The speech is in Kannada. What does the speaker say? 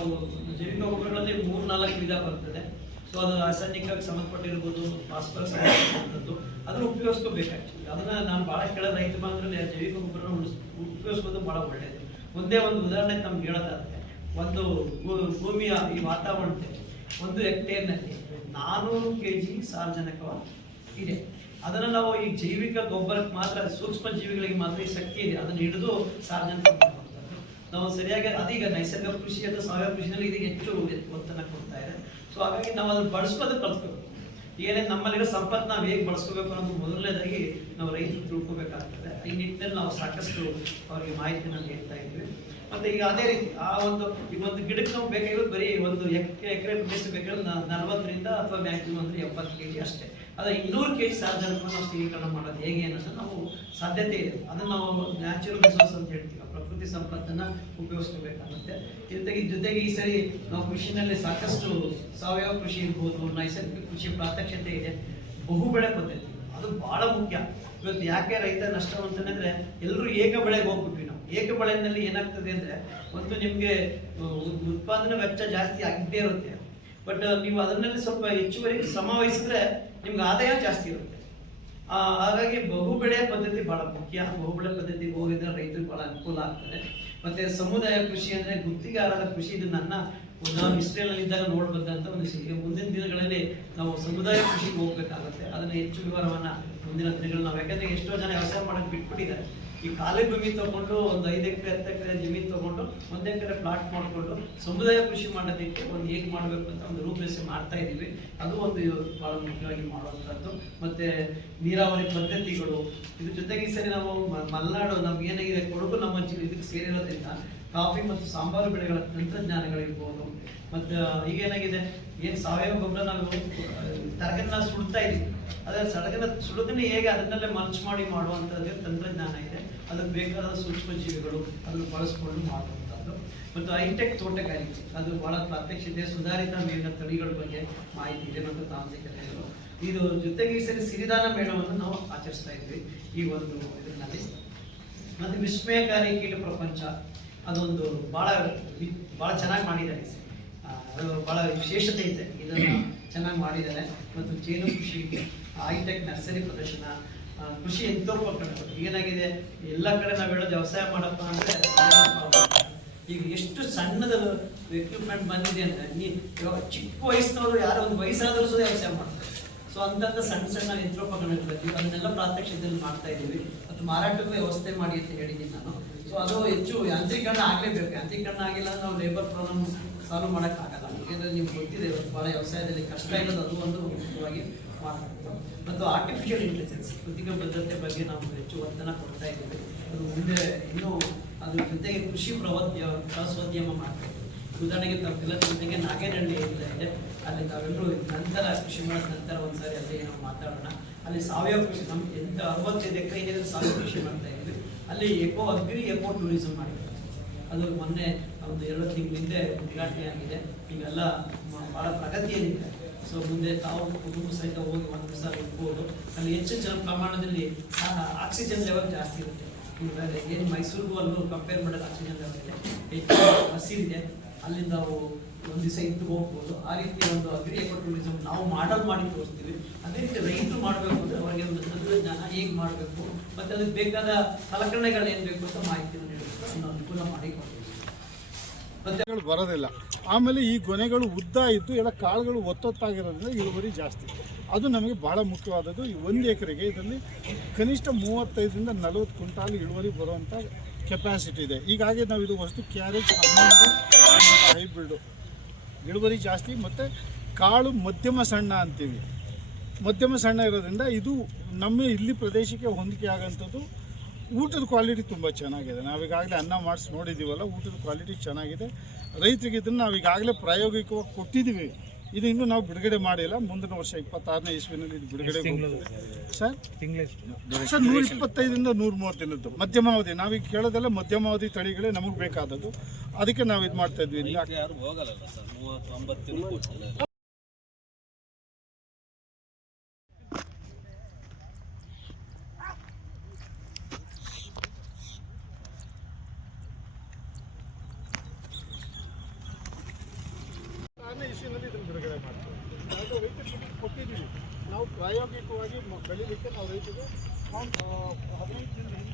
ನಾವು ಜೈವಿಕ ಗೊಬ್ಬರಗಳಲ್ಲಿ 3-4 ವಿಧ ಬರ್ತದೆ. ಸೊ ಅದು ರಾಸಾಯನಿಕಕ್ಕೆ ಸಂಬಂಧಪಟ್ಟಿರ್ಬೋದು, ಫಾಸ್ಫರಸ್ ಸಂಬಂಧಪಟ್ಟಂಥದ್ದು, ಅದನ್ನು ಉಪಯೋಗಿಸ್ಕೋಬೇಕಾಗ್ತದೆ. ಅದನ್ನ ನಾನು ಭಾಳ ಕೇಳೋ ರೈತ ಬಾಂಧವರಲ್ಲಿ ಜೈವಿಕ ಗೊಬ್ಬರನ ಉಪಯೋಗಿಸ್ಬೋದು ಭಾಳ ಒಳ್ಳೆಯದು. ಒಂದೇ ಒಂದು ಉದಾಹರಣೆ ನಮ್ಗೆ ಹೇಳೋದಾದ್ರೆ, ಒಂದು ಭೂಮಿಯ ಈ ವಾತಾವರಣಕ್ಕೆ 1 ಹೆಕ್ಟೇರ್ನಲ್ಲಿ 400 kg ಸಾರಜನಕ ಇದೆ. ಅದನ್ನು ನಾವು ಈ ಜೈವಿಕ ಗೊಬ್ಬರಕ್ಕೆ ಮಾತ್ರ, ಸೂಕ್ಷ್ಮ ಜೀವಿಗಳಿಗೆ ಮಾತ್ರ ಈ ಶಕ್ತಿ ಇದೆ, ಅದನ್ನು ಹಿಡಿದು ಸಾರಜನಕ ನಾವು ಸರಿಯಾಗಿ ಅದೀಗ ನೈಸರ್ಗಿಕ ಕೃಷಿ ಅಥವಾ ಸಾವಯವ ಕೃಷಿನಲ್ಲಿ ಇದಕ್ಕೆ ಹೆಚ್ಚು ಒತ್ತನ್ನು ಕೊಡ್ತಾ ಇದೆ. ಸೊ ಹಾಗಾಗಿ ನಾವು ಅದನ್ನು ಬಳಸ್ಕೋದು ಕಲ್ತ್ಕೋಬೇಕು. ಏನೇ ನಮ್ಮಲ್ಲಿರೋ ಸಂಪತ್ತು ನಾವು ಹೇಗೆ ಬಳಸ್ಕೋಬೇಕು ಅನ್ನೋದು ಮೊದಲನೇದಾಗಿ ನಾವು ರೈತರು ತಿಳ್ಕೋಬೇಕಾಗ್ತದೆ. ಈ ನಿಟ್ಟಿನಲ್ಲಿ ನಾವು ಸಾಕಷ್ಟು ಅವರಿಗೆ ಮಾಹಿತಿಯನ್ನು ನೀಡ್ತಾ ಇದ್ದೀವಿ. ಮತ್ತೆ ಈಗ ಅದೇ ರೀತಿ ಈಗ ಒಂದು ಗಿಡಕ್ಕೆ ನಾವು ಬೇಕಾಗಿರೋದು ಬರೀ 1 ಎಕರೆ ಪ್ರದೇಶ ಬೇಕಾದ್ರೆ 40ರಿಂದ ಅಥವಾ ಮ್ಯಾಕ್ಸಿಮಮ್ ಅಂದರೆ 70 kg ಅಷ್ಟೇ. ಆದರೆ 200 kg ಸಾರಜನಕವನ್ನು ನಾವು ಸ್ಥಿರೀಕರಣ ಮಾಡೋದು ಹೇಗೆ ಅನ್ನೋದು ನಾವು ಸಾಧ್ಯತೆ ಇದೆ. ಅದನ್ನು ನಾವು ನ್ಯಾಚುರಲ್ ರಿಸೋರ್ಸ್ ಅಂತ ಹೇಳ್ತೀವಿ, ಪ್ರಕೃತಿ ಸಂಪತ್ತನ್ನು ಉಪಯೋಗಿಸ್ಕೋಬೇಕಾಗುತ್ತೆ. ಜೊತೆಗೆ ಈ ಸರಿ ನಾವು ಕೃಷಿನಲ್ಲಿ ಸಾಕಷ್ಟು ಸಾವಯವ ಕೃಷಿ ಇರ್ಬೋದು, ನೈಸರ್ಗಿಕ ಕೃಷಿ ಪ್ರಾತ್ಯಕ್ಷತೆ ಇದೆ, ಬಹುಬೆಳೆ ಪದ್ಧತಿ ಅದು ಬಹಳ ಮುಖ್ಯ. ಇವತ್ತು ಯಾಕೆ ರೈತ ನಷ್ಟವಂತಂದ್ರೆ ಎಲ್ಲರೂ ಏಕ ಬೆಳೆಗೆ ಹೋಗ್ಬಿಟ್ವಿ ನಾವು. ಏಕ ಬೆಳೆಯಲ್ಲಿ ಏನಾಗ್ತದೆ ಅಂದ್ರೆ, ಒಂದು ನಿಮಗೆ ಉತ್ಪಾದನಾ ವೆಚ್ಚ ಜಾಸ್ತಿ ಆಗಿದ್ದೇ ಇರುತ್ತೆ, ಬಟ್ ನೀವು ಅದನ್ನಲ್ಲಿ ಸ್ವಲ್ಪ ಹೆಚ್ಚುವರಿ ಶ್ರಮ ವಹಿಸಿದ್ರೆ ನಿಮ್ಗೆ ಆದಾಯ ಜಾಸ್ತಿ ಇರುತ್ತೆ. ಹಾಗಾಗಿ ಬಹುಬೆಳೆ ಪದ್ಧತಿ ಬಹಳ ಮುಖ್ಯ. ಬಹುಬೆಳೆ ಪದ್ಧತಿಗೆ ಹೋಗಿದ್ರೆ ರೈತರಿಗೆ ಬಹಳ ಅನುಕೂಲ ಆಗ್ತದೆ. ಮತ್ತೆ ಸಮುದಾಯ ಕೃಷಿ ಅಂದ್ರೆ ಗುತ್ತಿಗೆದಾರರ ಕೃಷಿ. ಇದು ನನ್ನ ನಾನು ಇಸ್ರೇಲ್ನಲ್ಲಿ ಇದ್ದಾಗ ನೋಡ್ಬೇಕಂತ ಒಂದು ಮುಂದಿನ ದಿನಗಳಲ್ಲಿ ನಾವು ಸಮುದಾಯ ಕೃಷಿಗೆ ಹೋಗ್ಬೇಕಾಗುತ್ತೆ. ಅದನ್ನ ಹೆಚ್ಚು ವಿವರವನ್ನ ಮುಂದಿನ ದಿನಗಳು ನಾವು, ಯಾಕಂದ್ರೆ ಎಷ್ಟೋ ಜನ ವ್ಯವಸಾಯ ಮಾಡಕ್ಕೆ ಬಿಟ್ಬಿಟ್ಟಿದ್ದಾರೆ. ಈ ಖಾಲಿ ಭೂಮಿ ತಗೊಂಡು ಒಂದು 5 ಎಕರೆ 10 ಎಕರೆ ಜಮೀನು ತಗೊಂಡು 1 ಎಕರೆ ಪ್ಲಾಟ್ ಮಾಡಿಕೊಂಡು ಸಮುದಾಯ ಕೃಷಿ ಮಾಡೋದಕ್ಕೆ ಒಂದು ಹೇಗೆ ಮಾಡಬೇಕು ಅಂತ ಒಂದು ರೂಪರೇಷೆ ಮಾಡ್ತಾ ಇದ್ದೀವಿ. ಅದು ಒಂದು ಬಹಳ ಮುಖ್ಯವಾಗಿ ಮಾಡುವಂಥದ್ದು. ಮತ್ತೆ ನೀರಾವರಿ ಪದ್ಧತಿಗಳು, ಇದ್ರ ಜೊತೆಗೆ ಈ ಸರಿ ನಾವು ಮಲೆನಾಡು ನಮ್ಗೆ ಏನಾಗಿದೆ, ಕೊಡಗು ನಮ್ಮ ಇದಕ್ಕೆ ಸೇರಿರೋದ್ರಿಂದ ಕಾಫಿ ಮತ್ತು ಸಾಂಬಾರು ಬೆಳೆಗಳ ತಂತ್ರಜ್ಞಾನಗಳಿರ್ಬೋದು. ಮತ್ತು ಈಗೇನಾಗಿದೆ, ಏನು ಸಾವಯವ ಗೊಬ್ಬರ ನಾವು ತರಗನ್ನ ಸುಡ್ತಾ ಇದ್ದೀವಿ, ಅದೇ ಸಡಗನ ಸುಡೋದನ್ನ ಹೇಗೆ ಅದನ್ನಲ್ಲೇ ಮಲ್ಚ್ ಮಾಡಿ ಮಾಡುವಂಥದ್ದು ತಂತ್ರಜ್ಞಾನ ಇದೆ. ಅದಕ್ಕೆ ಬೇಕಾದ ಸೂಕ್ಷ್ಮ ಜೀವಿಗಳು ಅದನ್ನು ಬಳಸ್ಕೊಂಡು ಮಾಡುವಂಥದ್ದು. ಮತ್ತು ಹೈಟೆಕ್ ತೋಟಗಾರಿಕೆ ಅದು ಬಹಳ ಪ್ರಾತ್ಯಕ್ಷಿತೆ, ಸುಧಾರಿತ ಮೇಲಿನ ತಳಿಗಳ ಬಗ್ಗೆ ಮಾಹಿತಿ ಇದೆ ಮತ್ತು ತಾಂತ್ರಿಕತೆಗಳು. ಇದು ಜೊತೆಗೆ ಈ ಸರಿ ಸಿರಿಧಾನ ಮೇಳವನ್ನು ನಾವು ಆಚರಿಸ್ತಾ ಇದ್ವಿ ಈ ಒಂದು ಇದರಲ್ಲಿ. ಮತ್ತು ವಿಸ್ಮಯಕಾರಿ ಕೀಟ ಪ್ರಪಂಚ ಅದೊಂದು ಬಹಳ ಚೆನ್ನಾಗಿ ಮಾಡಿದ್ದಾರೆ. ಅದು ಬಹಳ ವಿಶೇಷತೆ ಇದೆ, ಇದನ್ನು ಚೆನ್ನಾಗಿ ಮಾಡಿದ್ದಾರೆ. ಮತ್ತು ಜೇನು ಕೃಷಿ, ಹೈಟೆಕ್ ನರ್ಸರಿ ಪ್ರದರ್ಶನ, ಕೃಷಿ ಯಂತ್ರೋಪಕರಣಗಳು. ಏನಾಗಿದೆ, ಎಲ್ಲ ಕಡೆ ನಾವು ಹೇಳೋದು ವ್ಯವಸಾಯ ಮಾಡಪ್ಪ ಅಂದರೆ ಈಗ ಎಷ್ಟು ಸಣ್ಣದ ಎಕ್ವಿಪ್ಮೆಂಟ್ ಬಂದಿದೆ ಅಂದರೆ, ಚಿಕ್ಕ ವಯಸ್ಸಿನವರು ಯಾರೋ ಒಂದು ವಯಸ್ಸಾದರೂ ಸಹ ವ್ಯವಸಾಯ ಮಾಡ್ತಾರೆ. ಸೊ ಅಂತಂದ ಸಣ್ಣ ಯಂತ್ರೋಪಕರಣಗಳು ಬರ್ತೀವಿ, ಅದನ್ನೆಲ್ಲ ಪ್ರಾತ್ಯಕ್ಷಿಕೆಯಲ್ಲಿ ಮಾಡ್ತಾ ಇದ್ದೀವಿ. ಮತ್ತು ಮಾರಾಟಕ್ಕೂ ವ್ಯವಸ್ಥೆ ಮಾಡಿ ಅಂತ ಹೇಳಿದ್ದೀನಿ ನಾನು. ಸೊ ಅದು ಹೆಚ್ಚು ಯಾಂತ್ರೀಕರಣ ಆಗಲೇಬೇಕು. ಯಾಂತ್ರೀಕರಣ ಆಗಿಲ್ಲ ಅಂದ್ರೆ ನಾವು ಲೇಬರ್ ಪ್ರಾಬ್ಲಮ್ ಸಾಲ್ವ್ ಮಾಡೋಕ್ಕಾಗಲ್ಲ. ಯಾಕೆಂದರೆ ನಿಮ್ಗೆ ಗೊತ್ತಿದೆ ಭಾಳ ವ್ಯವಸಾಯದಲ್ಲಿ ಕಷ್ಟ ಇರೋದು, ಅದು ಒಂದು ಮುಖ್ಯವಾಗಿ ಮಾಡಬೇಕು. ಮತ್ತು ಆರ್ಟಿಫಿಷಿಯಲ್ ಇಂಟೆಲಿಜೆನ್ಸ್, ಕೃತಿಕ ಭದ್ರತೆ ಬಗ್ಗೆ ನಾವು ಹೆಚ್ಚು ಒತ್ತನ್ನು ಕೊಡ್ತಾ ಇದ್ದೀವಿ. ಅದು ಮುಂದೆ ಇನ್ನೂ ಅದ್ರ ಜೊತೆಗೆ ಕೃಷಿ ಪ್ರವಾಸೋದ್ಯಮ ಮಾಡಬೇಕು. ಉದಾಹರಣೆಗೆ ತಾವೆಲ್ಲ ಜೊತೆಗೆ ನಾಗೇನಹಳ್ಳಿ ಇದೆ, ಅಲ್ಲಿ ತಾವೆಲ್ಲರೂ ನಂತರ ಕೃಷಿ ಮಾಡಿದ ನಂತರ ಒಂದ್ಸಾರಿ ಅಲ್ಲಿ ನಾವು ಮಾತಾಡೋಣ. ಅಲ್ಲಿ ಸಾವಯವ ಕೃಷಿ ನಮ್ಮ 65 ಎಕರೆ ಏನಿದೆ ಸಾವಯವ ಕೃಷಿ ಮಾಡ್ತಾ ಇದ್ವಿ. ಅಲ್ಲಿ ಎಕೋ ಟೂರಿಸಂ ಮಾಡಿದ್ದಾರೆ. ಅದು ಮೊನ್ನೆ ಒಂದು 2 ತಿಂಗಳ ಹಿಂದೆ ಉದ್ಘಾಟನೆ ಆಗಿದೆ. ಈಗೆಲ್ಲ ಭಾಳ ಪ್ರಗತಿಯಲ್ಲಿದೆ. ಸೊ ಮುಂದೆ ತಾವು ಕುಟುಂಬ ಸಹಿತ ಹೋಗಿ ಒಂದು ದಿವಸ ಇರ್ಬೋದು. ಅಲ್ಲಿ ಹೆಚ್ಚಿನ ಪ್ರಮಾಣದಲ್ಲಿ ಆಕ್ಸಿಜನ್ ಲೆವೆಲ್ ಜಾಸ್ತಿ ಇರುತ್ತೆ. ಏನು ಮೈಸೂರಿಗೂ ಅಲ್ಲೂ ಕಂಪೇರ್ ಮಾಡಿದ್ರೆ ಆಕ್ಸಿಜನ್ ಲೆವೆಲ್ ಇದೆ, ಹೆಚ್ಚು ಹಸಿರಿದೆ. ಅಲ್ಲಿ ನಾವು ಒಂದು ದಿವಸ ಇದ್ದು ಹೋಗ್ಬೋದು. ಆ ರೀತಿ ಒಂದು ಎಕೋ ಟೂರಿಸಂ ನಾವು ಮಾಡಲ್ ಮಾಡಿ ತೋರಿಸ್ತೀವಿ. ಅದೇ ರೀತಿ ರೈತರು ಮಾಡಬೇಕು ಅಂದರೆ ಅವರಿಗೆ ಒಂದು ತಂತ್ರಜ್ಞಾನ ಹೇಗೆ ಮಾಡಬೇಕು ಮತ್ತು ಅದಕ್ಕೆ ಬೇಕಾದ ಸಲಕರಣೆಗಳು ಏನು ಬೇಕು ಅಂತ ಮಾಹಿತಿಯನ್ನು ನೀಡಬೇಕು, ಅದನ್ನು ಅನುಕೂಲ ಮಾಡಿಕೊಡ್ತೀವಿ. ಮತ್ತೆ ಬರೋದಿಲ್ಲ. ಆಮೇಲೆ ಈ ಗೊನೆಗಳು ಉದ್ದ ಇದ್ದು ಎಲ್ಲ ಕಾಳುಗಳು ಒತ್ತೊತ್ತಾಗಿರೋದ್ರಿಂದ ಇಳುವರಿ ಜಾಸ್ತಿ. ಅದು ನಮಗೆ ಭಾಳ ಮುಖ್ಯವಾದದ್ದು. ಈ 1 ಎಕರೆಗೆ ಇದರಲ್ಲಿ ಕನಿಷ್ಠ 35ರಿಂದ 40 ಕ್ವಿಂಟಾಲ್ ಇಳುವರಿ ಬರುವಂಥ ಕೆಪಾಸಿಟಿ ಇದೆ. ಹೀಗಾಗಿ ನಾವು ಇದು ವಸ್ತು ಕ್ಯಾರೇಜ್ 11 ಹೈಬ್ರಿಡು ಇಳುವರಿ ಜಾಸ್ತಿ. ಮತ್ತು ಕಾಳು ಮಧ್ಯಮ ಸಣ್ಣ ಅಂತೀವಿ. ಮಧ್ಯಮ ಸಣ್ಣ ಇರೋದ್ರಿಂದ ಇದು ನಮ್ಮ ಇಲ್ಲಿ ಪ್ರದೇಶಕ್ಕೆ ಹೊಂದಿಕೆ ಆಗೋಂಥದ್ದು. ಊಟದ ಕ್ವಾಲಿಟಿ ತುಂಬ ಚೆನ್ನಾಗಿದೆ. ನಾವೀಗಾಗಲೇ ಅನ್ನ ಮಾಡಿಸಿ ನೋಡಿದ್ದೀವಲ್ಲ, ಊಟದ ಕ್ವಾಲಿಟಿ ಚೆನ್ನಾಗಿದೆ. ರೈತರಿಗೆ ಇದನ್ನು ನಾವೀಗಾಗಲೇ ಪ್ರಾಯೋಗಿಕವಾಗಿ ಕೊಟ್ಟಿದ್ದೀವಿ. ಇದು ಇನ್ನೂ ನಾವು ಬಿಡುಗಡೆ ಮಾಡಿಲ್ಲ. ಮುಂದಿನ ವರ್ಷ 26ನೇ ಇಸ್ವಿನಲ್ಲಿ ಇದು ಬಿಡುಗಡೆ ಸರ್. ಸರ್ 125ರಿಂದ 130 ದಿನದ್ದು ಮಧ್ಯಮಾವಧಿ. ನಾವೀಗ ಕೇಳೋದೆಲ್ಲ ಮಧ್ಯಮಾವಧಿ ತಳಿಗಳೇ ನಮಗೆ ಬೇಕಾದದ್ದು. ಅದಕ್ಕೆ ನಾವು ಇದು ಮಾಡ್ತಾ ಇದ್ವಿ. ಇದು ರೈತರಿಗೆ ಕೊಟ್ಟಿದ್ದೀವಿ ನಾವು ಪ್ರಾಯೋಗಿಕವಾಗಿ ಬೆಳಿಲಿಕ್ಕೆ ನಾವು ರೈತರಿಗೆ 15 ದಿನದಿಂದ